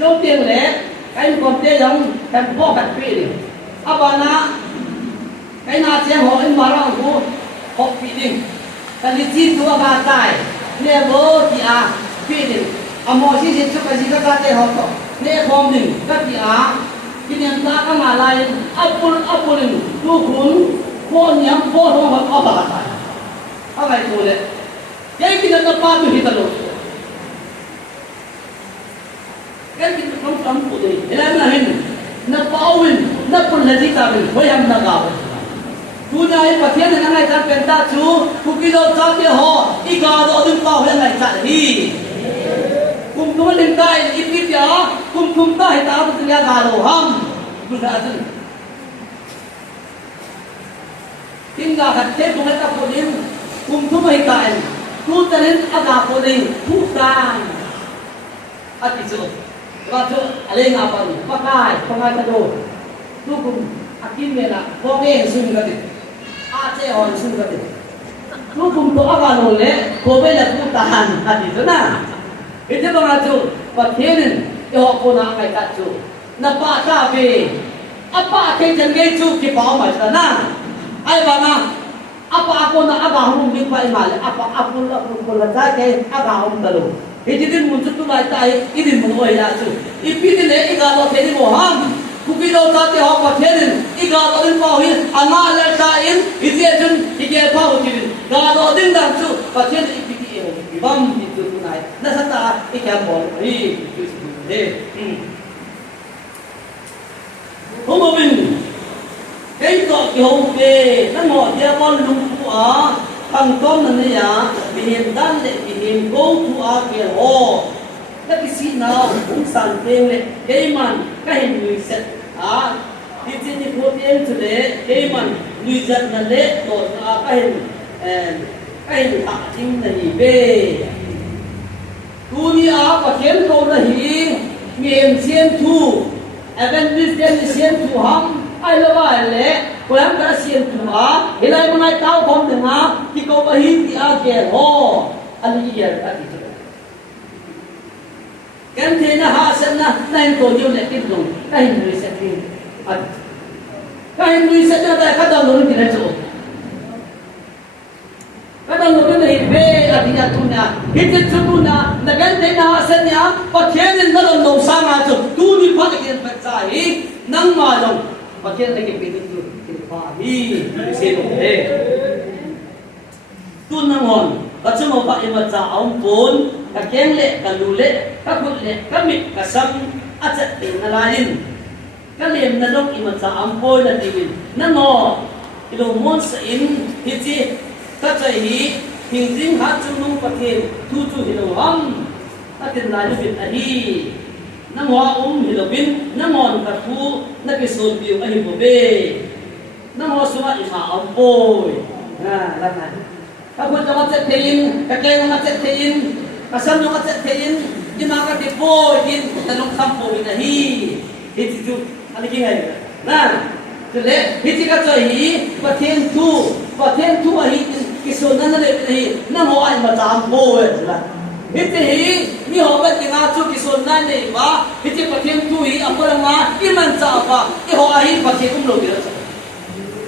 chú tiền lẽ cái còn tiền giống cái bỏ bạch phi đi à bà na cái na xem họ anh mà ra chú học phi đi cái gì chín chú bà tài nè bố thì à phi đi à mọi gì chú cái gì các cha tiền học nè không đi các thì à kini ta ka malay apulin tukun ko nyam ko ho ha ba ta agai tole kai kini na pa tu hitalo kai kini kam kam ko dei ela na hin na pawin na pun ladi ta bin ho yam na ga tu na ai pathian na ngai ta pen ta chu ku ki do ta ke ho I ga do ding pa ho ngai ta hi kum tu ling tai ipit ya kum ta hi ta tu ya ga lo ham bukan ada tinggal hati tu mereka boleh kum mai tai tu tenen aga boleh bukan hati tu waktu aleng apa ni pakai tado tu kum akin mela kongen sun gade ace on sun gade tu kum tu aga lo le ko be la tu tahan hati tu na itu bang tu pathenin yo ko na kai ta tu na pa ta be apa ke jange chu ki pa ma ta na ai ba na apa ko na aga hum bi pa mal apa apul ko la ta ke aga hum ta lo idi din mun tu lai tai idin mun oi ya chu ipi din le iga lo the ni mo ham ku ki lo ta te ho pa the din iga lo din pa hi anga la ta in idi jun ige pa ho ki din ga lo din da chu pa the ni ipi ki e ki bam ni tu nai na sa ta ikya bo ri de không có mình cái cọ kiểu về nó ngồi dia con lùng phụ á thằng con này nhá bị hiểm đan lệ bị hiểm cố phụ á kia hồ các cái gì nào cũng sẵn tiền lệ cái màn cái hình người sẽ đi trên những phố tiền chủ đề cái màn người dân là lệ rồi cái hình hạ chim này về tu đi và kiếm câu này miền xiên thu Akan Christian sian Tuhan, ai lo ba le, ko yang ka sian Tuhan, hilai mo nai tao kom de nga, ki ko ba hi ti a ke ho, ali ye ka ti tu. Kan the na ha san na, nai ko yo le ki lu, ka hin ni sa ti. Ka hin ni sa ta ka da lo ni na chu. Ka da lo ni be a ti ya tu na, hit chu tu na, na kan the na ha san ya, pa khen na lo sa ma chu, tu ni pa ke hi nang ma long pathian lagi pintu tu pa hi se lo he tu nang hon ka chumo pa ima cha aum pon ka keng le ka lu le ka khut le ka mi ka sam a chat te na lain ka lem na long ima cha am poi na tin na no ilo mon sa in hi chi ka chai hi thing jing ha chu nu pathian tu chu hi lo ham atin la lu bit a hi nang wa hilobin namon ka thu na ki sol piu a hi bo be nang wa suwa ima ampoi na la na ka ko ta ma chet thein ka ke ma chet thein ka sam no ma chet thein ina ka ti po in ta long kham po na hi hi ti ju ani ki hai na to le hi ti ka choi hi pathen thu a hi ki sol na le hi nang ho ai ma tam po la hiti hi ni ho ba tinga chu ki son na nei ba hiti pathian tu hi apara ma iman cha ba I ho ai pathian kum lo dira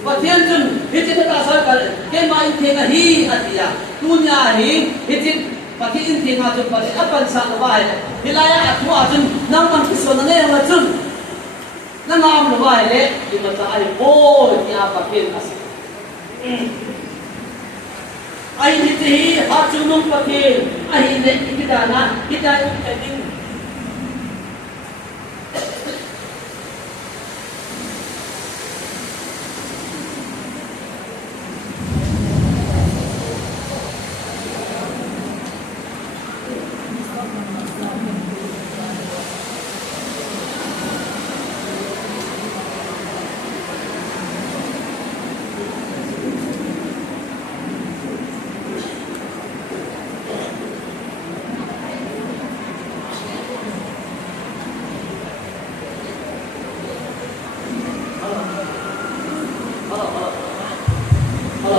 pathian chun hiti ta sa ka ke ma in the na hi atia tu nya hi hiti pathian in the na chu pa apan sa lo ba hilaya athu a chun nang man ki son na nei ma chun na nam lo ba le I ma cha ai bo ya pathian as ai ni te ha chu nong pathian ai ne kita na kita ding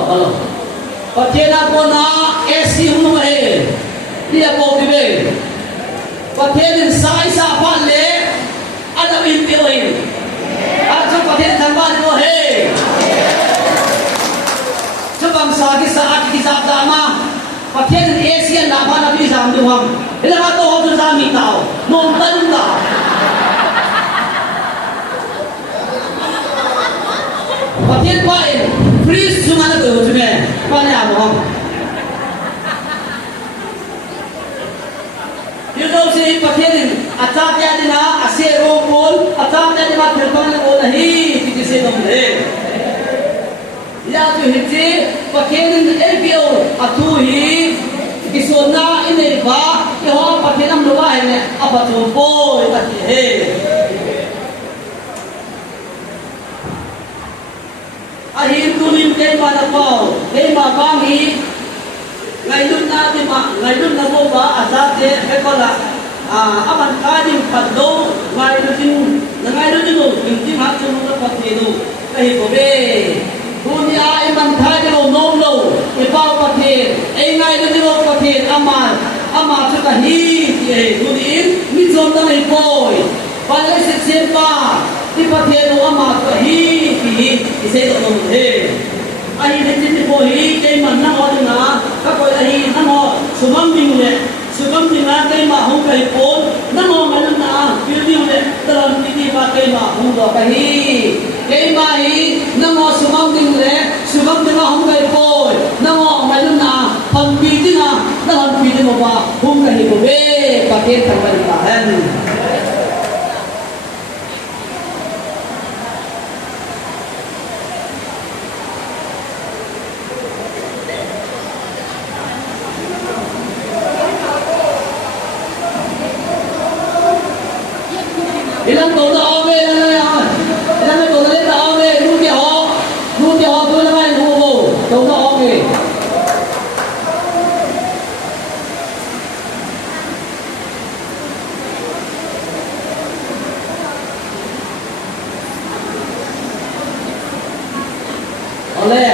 hello và thiên na con na esi hung nó he đi à bộ đi về và thiên đến sai sa phan lệ anh đã in tiêu in anh trong và thiên thằng ba nó he trong bằng sa cái sa cái sa ta mà và thiên đến esi anh đã phan đi sang được không thế là tôi học được ra mi tàu nôm tân tàu và thiên quay freeze chúng ta tự chúng này qua nhà đúng không điều đầu tiên và thiên đình cha cha đi na xe ô côn cha cha đi bắt thuyền con là ô là hi thì xe đồng thế ya tu hết chứ và thiên đình em biểu thu hi cái số na in này ba cái họ và thiên năm đồ ai này bắt thuyền bôi ta thì he ahin tunin ke mana pau ke ma bangi ngai dun na ti ma ngai dun na mo ba asa te ke kola aman ka din paddo ngai dun ngai dun no kim ha chu no pa ti no kai ko be dunia iman tha de no nom lo e pau pa ti e ngai dun no pa ti ama chu ka hi ti dunin mi zom na mai poi pa le se se paที่ประเทศเรามาก็ฮีที่เสด็จลงเทไอ้ที่ที่พอฮีใจมันนั่งอ่อนนะก็คอยไอ้นั่งอ่อนสุกัมดิงเลยสุกัมดิงนะใจมาหงไปโอนนั่งอ่อนมันนะฟิวดิงเลยตลอดที่มาใจมาหงดอกฮีใจมาฮีนั่งอ่อนสุกัมดิงเลยสุกัมดิงมาหงไปโอนนั่งอ่อนมันนะพันปีที่นะนั่งพันปีที่มาว่าหงกันฮีก็เบ้ประเทศทางบ้านเราเห็นilang taon na ome ilang taon na rin na ome nuti ho doon naman hubo taon na ome ole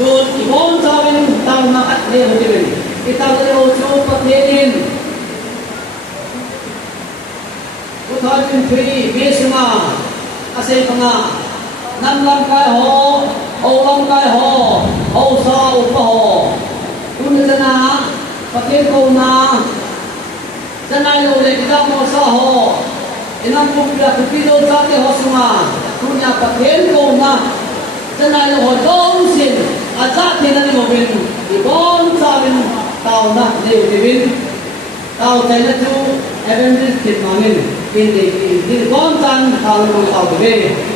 doon ibon sa amin taon na at niya hudirin itaw na rin so patinin Thajin Thủy Besima Ase Panga Nam Lam Kai Ho Âu Lam Kai Ho Âu Sa Upa Ho Tunjana Paket Ko Na Janai Lo Le Kita Mo Sa Ho Inam Pupila Kupido Sate Ho Suma Tunya Paket Ko Na Janai Lo Ho Dong Sin Aja Thena Ni Mobin Ibon Sabin Tao Na Leu Divin Tao China Chu Adventist Kit Mamin in the con tan how long out the way